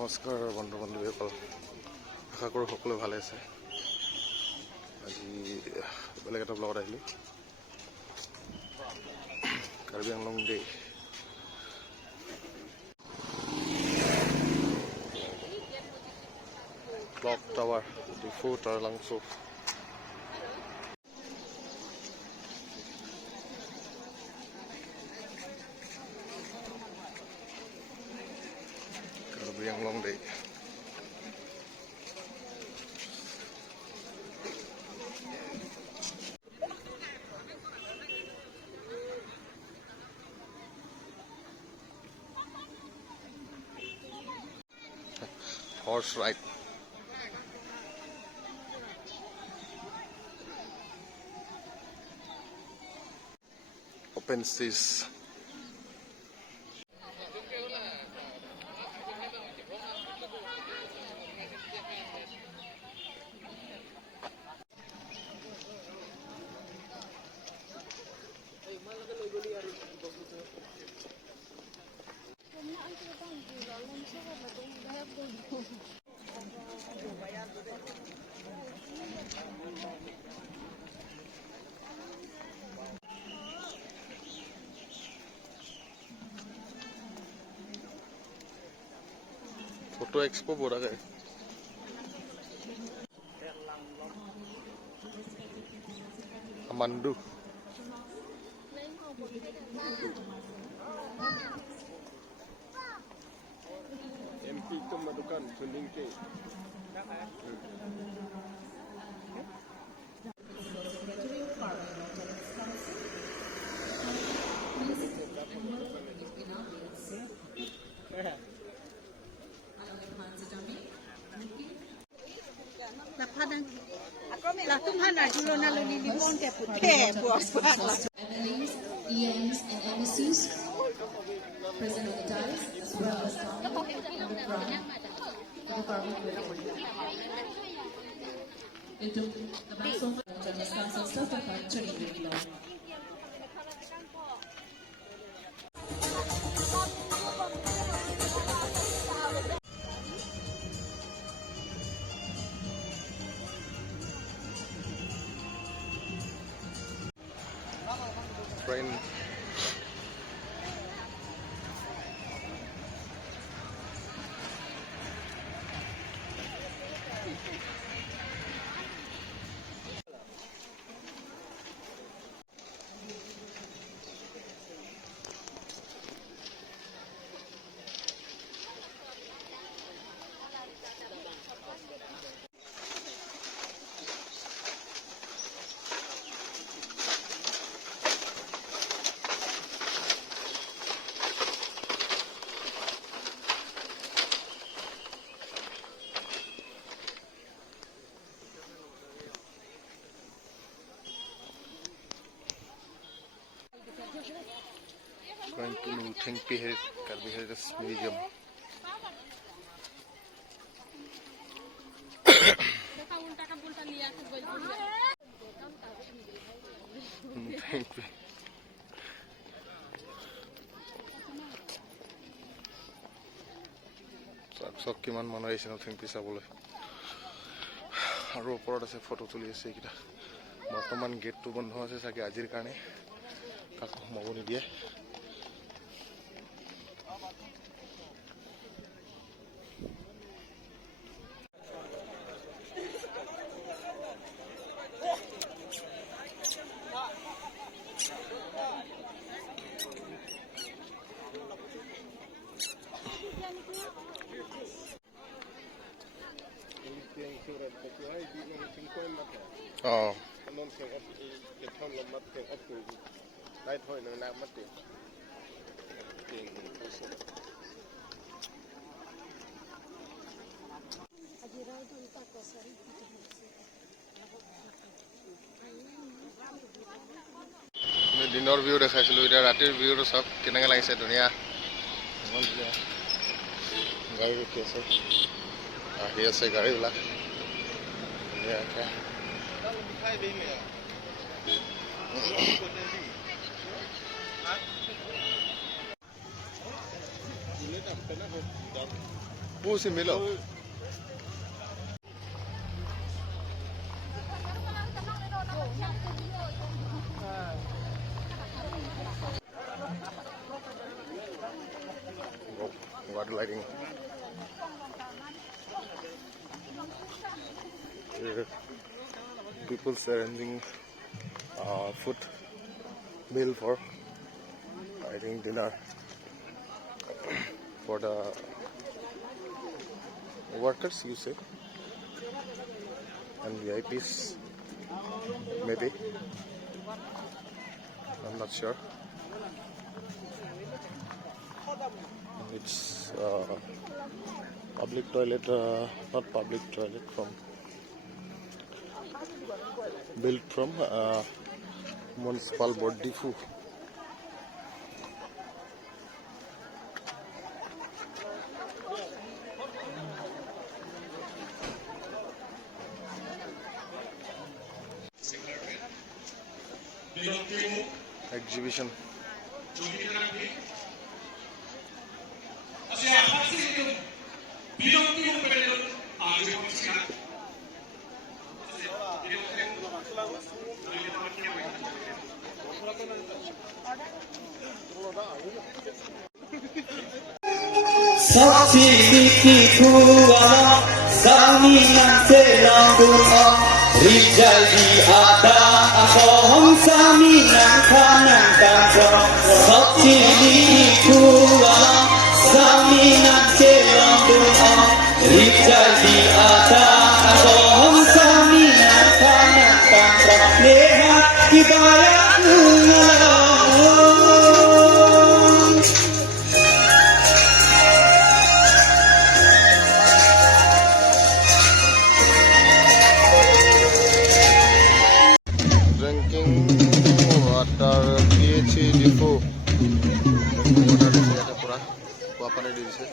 নমস্কাৰ বন্ধু বান্ধৱীসকল, আশা কৰোঁ সকলোৱে ভালে আছে। আজি বেলেগ এটা ব্লগত আহিলোঁ। Karbi Anglong day. Lock tower, Diphu, Taralangso. Karbi Anglong Day. Horse ride. Open seas. Foto expo bola kayak. Amandu. MP itu madukan funding ke. MLAs, EMs, and MSCs, present on the dais, as well as down on the ground for the Karbi Peoples. Into the Council Autonomous Council stuff of turning radio. Train. Going to Thingpi Karbi Heritage Museum. Thingpi. Sok kiman মানুহ আহিছে ন Thingpi চাবলৈ। আৰু ওপৰত আছে photo তুলি আছে এইকেইটা। বৰ্তমান গেটটো বন্ধ আছে চাগে আজিৰ কাৰণে। কাকো সোমাব নিদিয়ে। Oh. দিনৰ ভিউ দেখাইছিলোঁ, এতিয়া ৰাতিৰ ভিউটো চাওক কেনেকৈ লাগিছে, ধুনীয়া। ইমান ধুনীয়া গাড়ী ৰখি আছে, আহি আছে গাড়ীবিলাক ধুনীয়াকৈ। Diphu si Milo. Water lighting. People arranging food meal for, I think, dinner for the workers, you say, and VIPs, maybe. I'm not sure. It's public toilet, not public toilet, built from municipal board Diphu. Exhibition. Sakti Diki Kuala Sami Nante Langdua Rijal di Ada Akohong Sami Nangkanan Kansa Sakti Diki Kuala Sami Nante Langdua Rijal di Ada Akohong Sami Nangkanan Kansa Leha Hidayah Diphu. Water dice.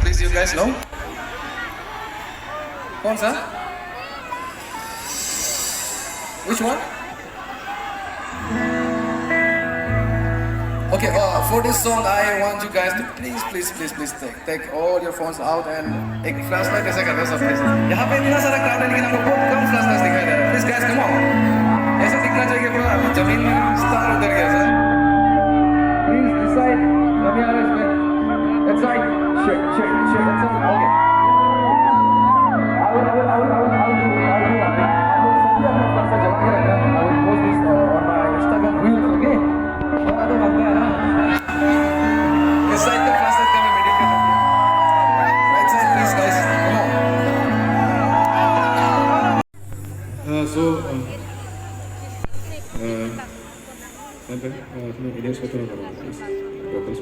Please, you guys know? कौन सा? Which one? Okay, for this song, I want you guys to please take all your phones out and एक flashlight ऐसा कर दो सब please. यहाँ पे इतना सारा crowd है लेकिन आपको बहुत कम flashlights दिखाई दे रहा है. Please guys, come on. ऐसा दिखना चाहिए कि पूरा जमीन में star उतर गया सर. Please decide. कभी आ रहा है इसमें. That's right. Check. That's it. Okay. I will do one thing. I will post this on my Instagram reels, okay? This side the flashlight can be medicated. Right side, please, guys. Come on. Videos photo please. Focus.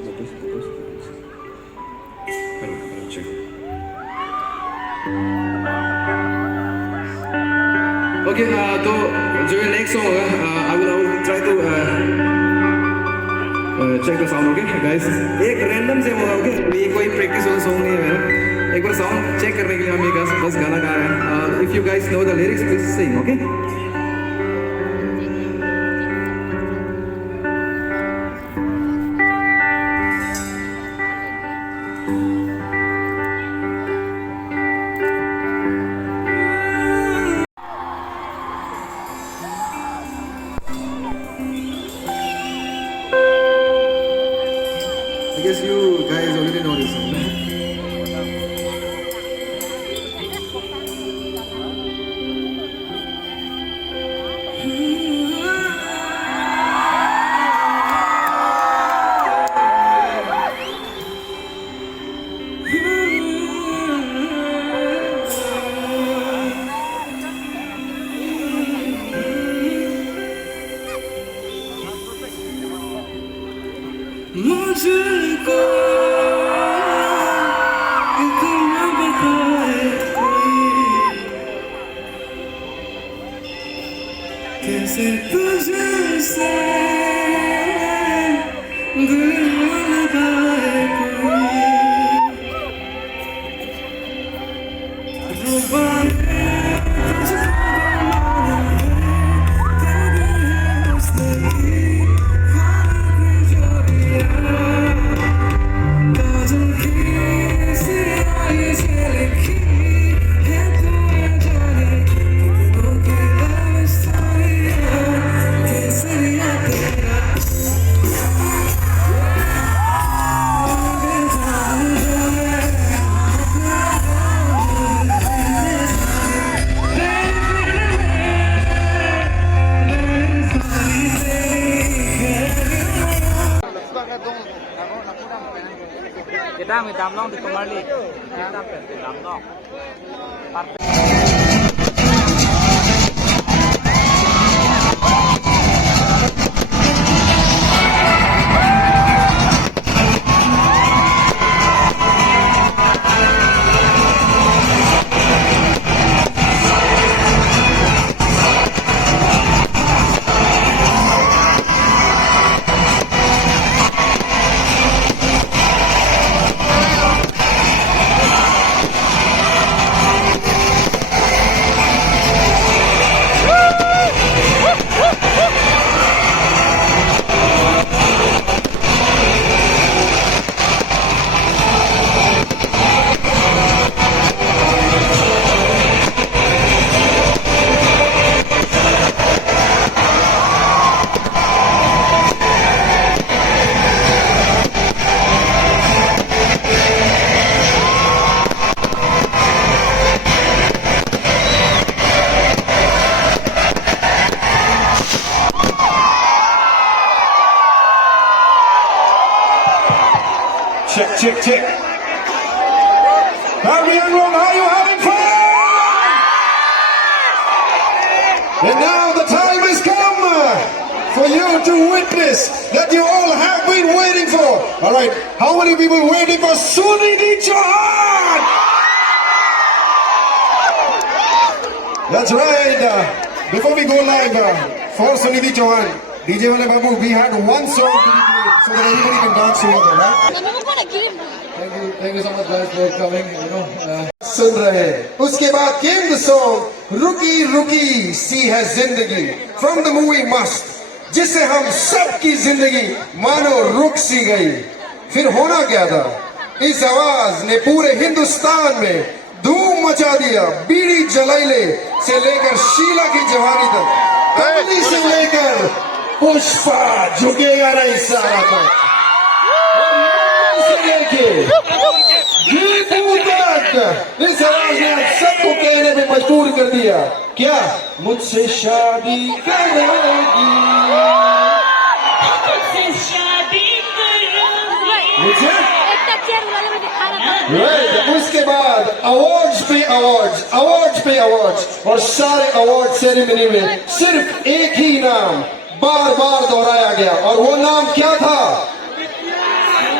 Hello, check. Okay, तो जो ये next song होगा, I will try to check the sound, okay, guys. एक random से होगा, okay. ये कोई practice वाला song नहीं है मेरा. एक बार sound check करने के लिए हम ये बस गाना गा रहे हैं. If you guys know the lyrics, please sing, okay. मुझको इतना बताए कोई कैसे तुझसे दिल लगाए कोई रुबाए Kita may damlong di Kumarli. Kita may damlong. Check. Karbi Anglong, are you having fun? And now the time has come for you to witness that you all have been waiting for. All right, how many people waiting for Sunidhi Chauhan? That's right. Before we go live for Sunidhi Chauhan, DJ Wale Babu, we had one song to be played so that everybody can dance together, right? Thank you so much guys for coming, सुन रहे हैं उसके बाद came the song रुकी रुकी सी है जिंदगी from the movie मस्त जिससे हम सब की जिंदगी मानो रुक सी गई फिर होना क्या था इस आवाज ने पूरे हिंदुस्तान में धूम मचा दिया बीड़ी जलाइले से लेकर शीला की जवानी तक कमली से लेकर पुष्पा झुकेगा नहीं सारा तक इस आवाज ने आप सबको कहने पे मजबूर कर दिया क्या मुझसे शादी करेगी मुझसे शादी करेगी मुझे उसके बाद अवार्ड्स पे अवार्ड्स और सारे अवार्ड सेरेमनी में सिर्फ एक ही नाम बार बार दोहराया गया और वो नाम क्या था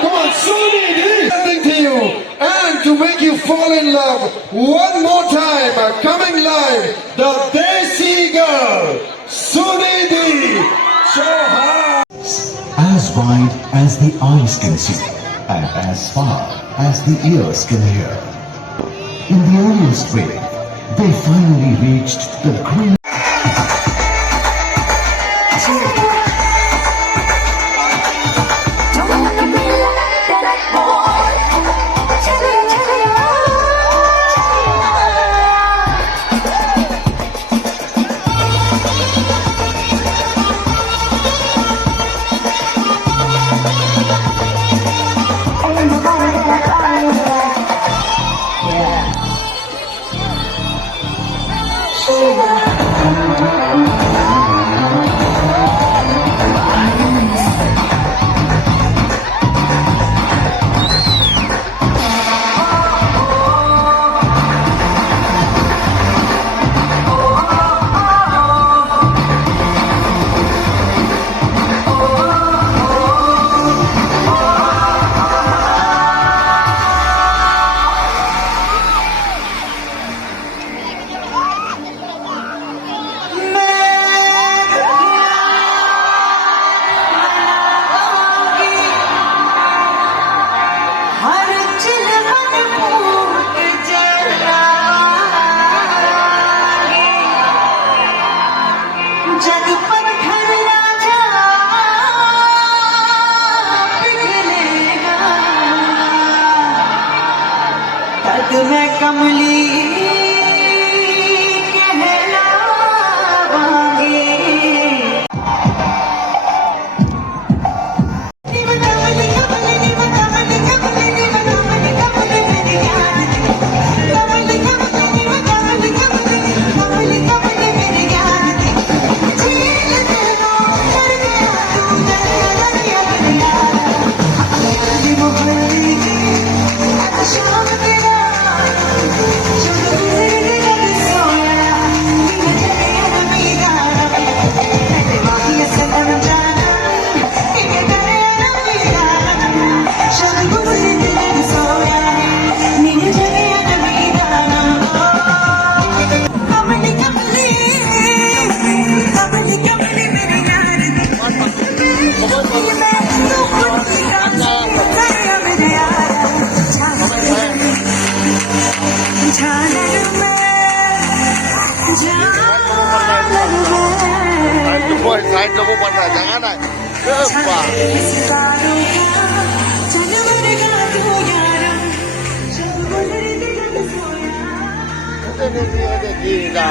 Come on, Sunidhi, something to you and to make you fall in love one more time. Coming live, the Desi girl, Sunidhi Chauhan. As wide as the eyes can see and as far as the ears can hear. In the earliest way, they finally reached the green. जग पर घर राजा पिघलेगा तद मैं कमली कहलावांगी Side double pernah, jangan ay. Apa? Ada gila.